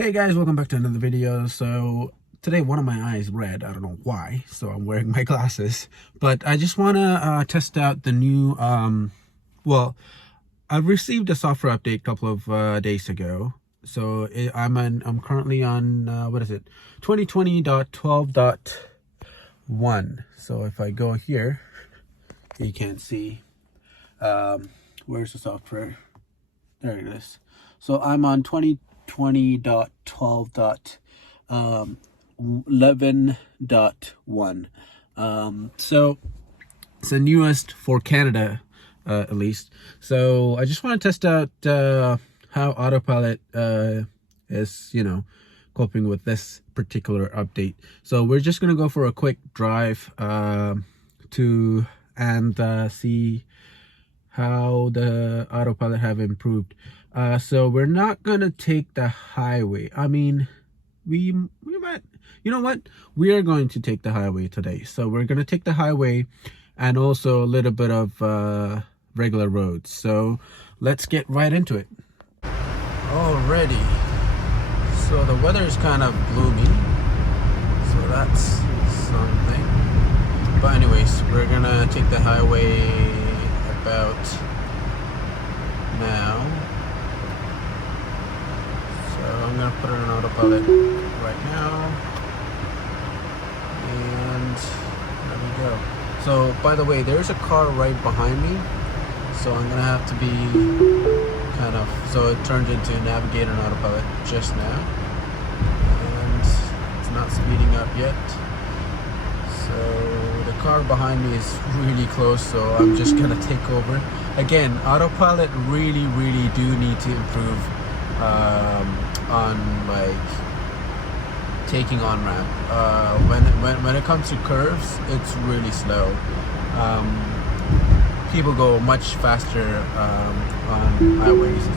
Hey guys, welcome back to another video. So today one of my eyes red. I don't know why, so I'm wearing my glasses. But I just want to test out the new well, I've received a software update a couple of days ago. So I'm currently on what is it, 2020.12.1. So if I go here, you can't see where's the software. There it is. So I'm on 2020.12.11.1. So it's the newest for Canada, at least. So I just want to test out how Autopilot is, coping with this particular update. So we're just gonna go for a quick drive to see how the Autopilot have improved. So we're not gonna take the highway. I mean, we might, you know what, we are going to take the highway today. So we're gonna take the highway and also a little bit of regular roads. So let's get right into it. Alrighty, so the weather is kind of gloomy, so that's something. But anyways, we're gonna take the highway about now. So I'm gonna put it on Autopilot right now, and there we go. So by the way, there's a car right behind me, so I'm gonna have to be so it turned into Navigator and Autopilot just now, and it's not speeding up yet. So the car behind me is really close, so I'm just gonna take over. Again, Autopilot really do need to improve on like taking on ramp. When it comes to curves, it's really slow. People go much faster on highways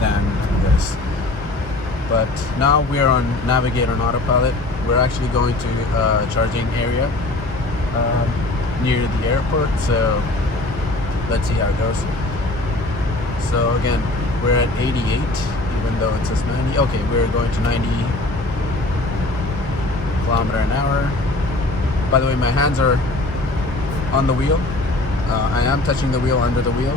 than this. But now we're on Navigator and Autopilot. We're actually going to a charging area near the airport, so let's see how it goes. So again, we're at 88, even though it says 90. Okay, we're going to 90 kilometer an hour. By the way, my hands are on the wheel. I am touching the wheel, under the wheel,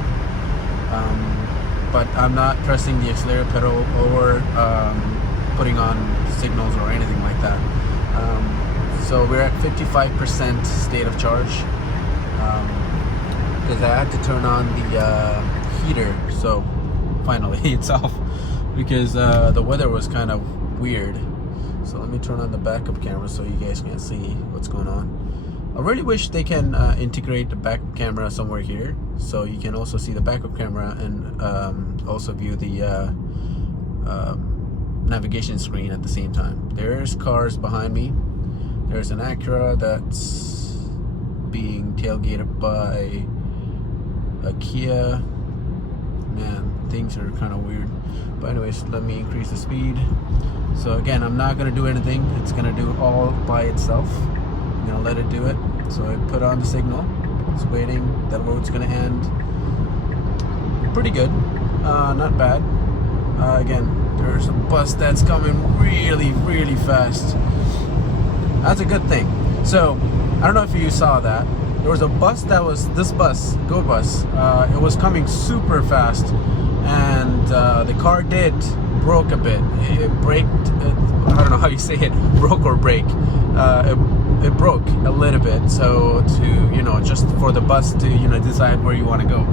but I'm not pressing the accelerator pedal or putting on signals or anything like that. So we're at 55% state of charge, because I had to turn on the heater. So finally it's off, because the weather was kind of weird. So let me turn on the backup camera so you guys can see what's going on. I really wish they can integrate the backup camera somewhere here, so you can also see the backup camera and also view the navigation screen at the same time. There's cars behind me. There's an Acura that's being tailgated by a Kia. Man, things are kind of weird. But anyways, let me increase the speed. So again, I'm not gonna do anything. It's gonna do all by itself. I'm gonna let it do it. So I put on the signal. It's waiting. That road's gonna end. Pretty good. Not bad. Again, there's a bus that's coming really fast. That's a good thing. So I don't know if you saw that. There was a bus that was this bus, Go Bus. It was coming super fast, and the car broke a bit. It braked. I don't know how you say it. Broke or break. It broke a little bit. So to just for the bus to decide where you want to go.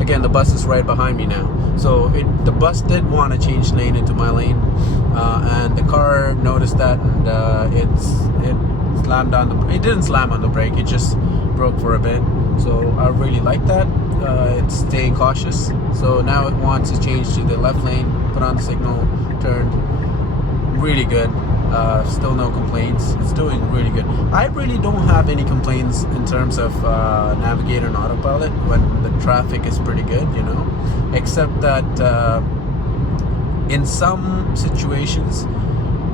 Again, the bus is right behind me now. So the bus did want to change lane into my lane, and the car noticed that, and it slammed on the. It didn't slam on the brake. It just broke for a bit. So I really like that. It's staying cautious. So now it wants to change to the left lane. Put on the signal, turned. Really good. Still no complaints. It's doing really good. I really don't have any complaints in terms of Navigator and Autopilot when the traffic is pretty good, except that in some situations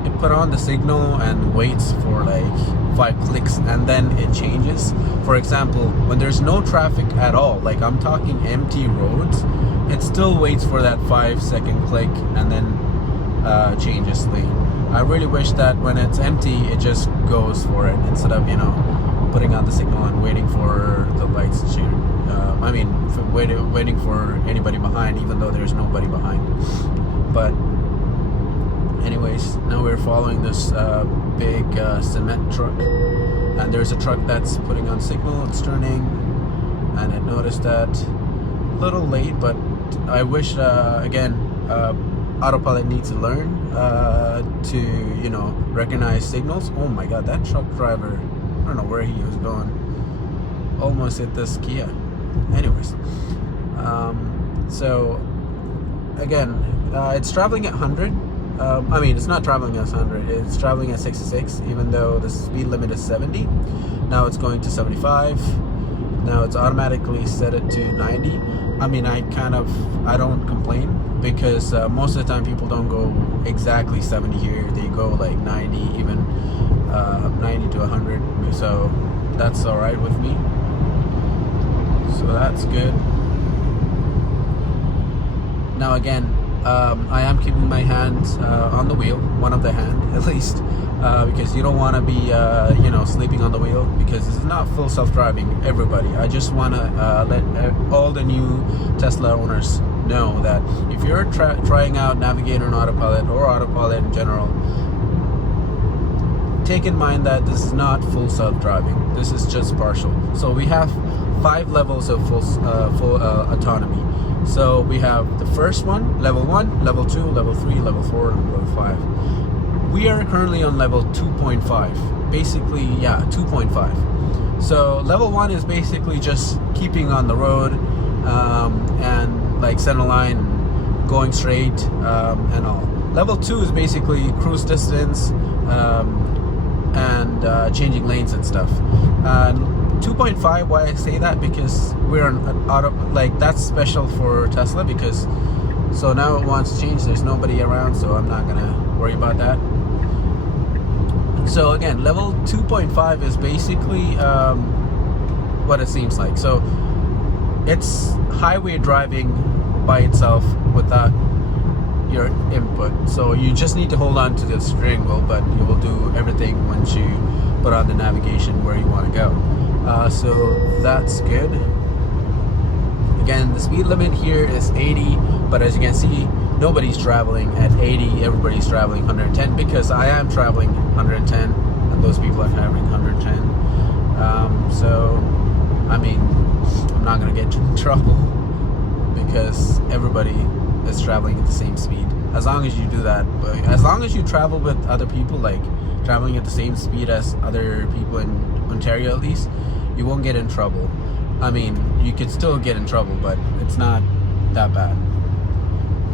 it put on the signal and waits for like 5 clicks and then it changes. For example, when there's no traffic at all, like I'm talking empty roads, it still waits for that 5-second click and then changes lane. I really wish that when it's empty, it just goes for it instead of, putting out the signal and waiting for the lights to change. Waiting for anybody behind, even though there's nobody behind. But anyways, now we're following this big cement truck, and there's a truck that's putting on signal. It's turning, and I noticed that a little late, but I wish again Autopilot needs to learn to recognize signals. Oh my god, that truck driver, I don't know where he was going, almost hit this Kia. Anyways, so again, it's traveling at 100. It's not traveling at 100, it's traveling at 66, even though the speed limit is 70. Now it's going to 75. Now it's automatically set it to 90. I don't complain, because most of the time people don't go exactly 70 here. They go like 90, even 90 to 100. So that's all right with me. So that's good. Now again, I am keeping my hands on the wheel, one of the hand at least, because you don't want to be sleeping on the wheel, because this is not full self-driving, everybody. I just want to let all the new Tesla owners know that if you're trying out Navigator and Autopilot, or Autopilot in general, take in mind that this is not full self-driving. This is just partial. So we have 5 levels of full autonomy. So we have the first one, level 1, level 2, level 3, level 4, and level 5. We are currently on level 2.5. Basically, 2.5. So level 1 is basically just keeping on the road and like center line, going straight and all. Level 2 is basically cruise distance and changing lanes and stuff. 2.5, why I say that, because we're on auto, like that's special for Tesla, because so now it wants to change, there's nobody around, so I'm not gonna worry about that. So again, level 2.5 is basically what it seems like. So it's highway driving by itself without your input. So you just need to hold on to the steering wheel, but you will do everything once you put on the navigation where you want to go. So that's good. Again, the speed limit here is 80, but as you can see, nobody's traveling at 80. Everybody's traveling 110, because I am traveling 110, and those people are traveling 110. I'm not gonna get in trouble, because everybody is traveling at the same speed. As long as you do that, but as long as you travel with other people, like traveling at the same speed as other people in Ontario at least, you won't get in trouble. You could still get in trouble, but it's not that bad.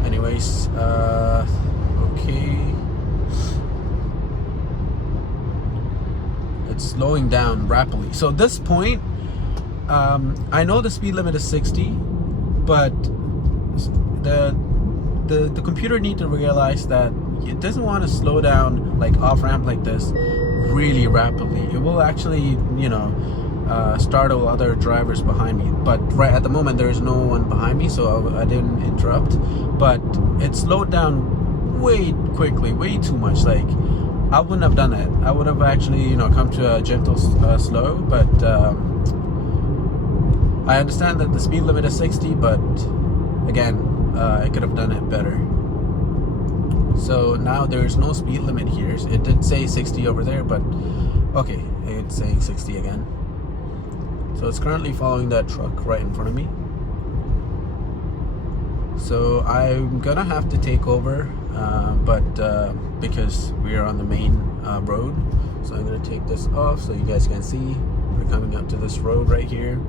Anyways, okay. It's slowing down rapidly. So at this point, I know the speed limit is 60, but the computer need to realize that it doesn't want to slow down like off ramp like this really rapidly. It will actually startle other drivers behind me, but right at the moment there is no one behind me, so I didn't interrupt. But it slowed down way quickly, way too much. Like I wouldn't have done it. I would have actually come to a gentle slow, but I understand that the speed limit is 60, but again, I could have done it better. So now there's no speed limit here. It did say 60 over there, but okay, it's saying 60 again. So it's currently following that truck right in front of me. So I'm gonna have to take over, because we're on the main road. So I'm gonna take this off so you guys can see. We're coming up to this road right here.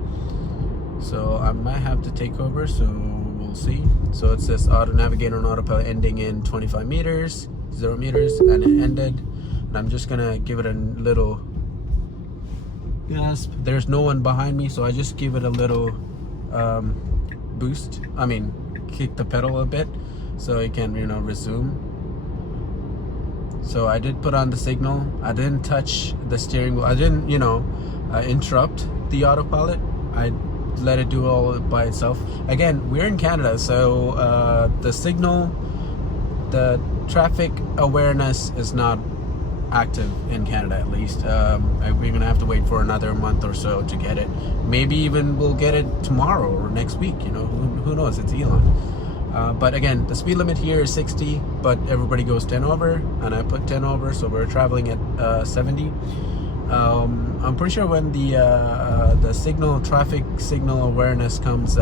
So I might have to take over, so we'll see. So it says Auto Navigator and Autopilot ending in 25 meters, 0 meters, and it ended. And I'm just gonna give it a little gasp. There's no one behind me, so I just give it a little boost. Kick the pedal a bit so it can resume. So I did put on the signal. I didn't touch the steering wheel. I didn't interrupt the Autopilot. I let it do all by itself. Again, we're in Canada, so the signal, the traffic awareness is not active in Canada, at least. We're gonna have to wait for another month or so to get it. Maybe even we'll get it tomorrow or next week. You know, who knows? It's Elon. But again, the speed limit here is 60, but everybody goes 10 over, and I put 10 over, so we're traveling at 70. I'm pretty sure when the traffic signal awareness comes,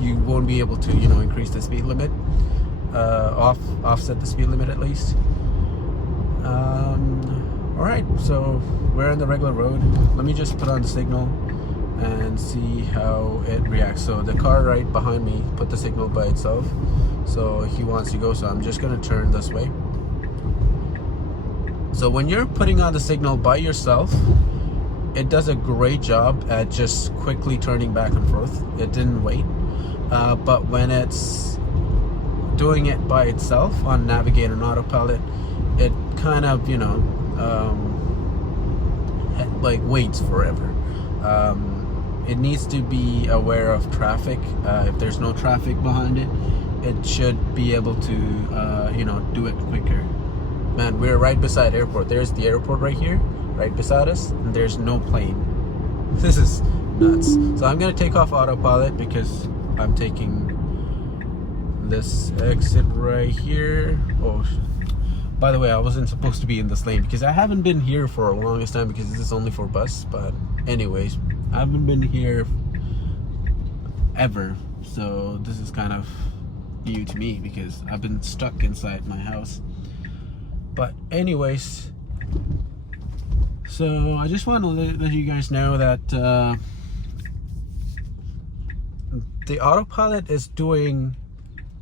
you won't be able to, you know, increase the speed limit, offset the speed limit at least. All right, so we're on the regular road. Let me just put on the signal and see how it reacts. So the car right behind me put the signal by itself, so he wants to go, so I'm just gonna turn this way. So when you're putting on the signal by yourself, it does a great job at just quickly turning back and forth. It didn't wait. But when it's doing it by itself on Navigate and Autopilot, it kind of, you know, like waits forever. It needs to be aware of traffic. If there's no traffic behind it, it should be able to, you know, do it quicker. Man, we're right beside airport. There's the airport right here, right beside us, and there's no plane. This is nuts. So I'm gonna take off Autopilot because I'm taking this exit right here. Oh, by the way, I wasn't supposed to be in this lane because I haven't been here for the longest time because this is only for bus. But anyways, I haven't been here ever, so this is kind of new to me because I've been stuck inside my house. But anyways, so I just want to let you guys know that the Autopilot is doing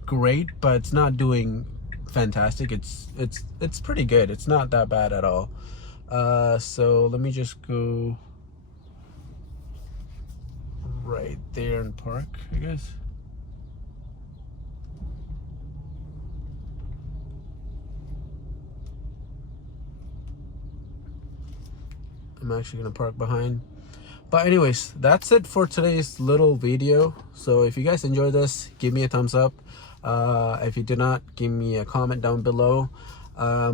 great, but it's not doing fantastic. It's pretty good. It's not that bad at all. So let me just go right there and park, I guess. I'm actually gonna park behind. But anyways, that's it for today's little video. So if you guys enjoyed this, give me a thumbs up. If you do not, give me a comment down below. I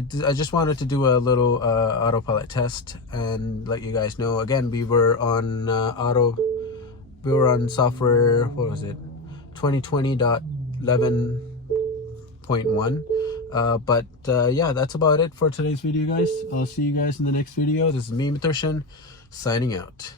just wanted to do a little Autopilot test and let you guys know. Again, we were on software, what was it, 2020.11.1. But yeah, that's about it for today's video, guys. I'll see you guys in the next video. This is me, Miturshan, signing out.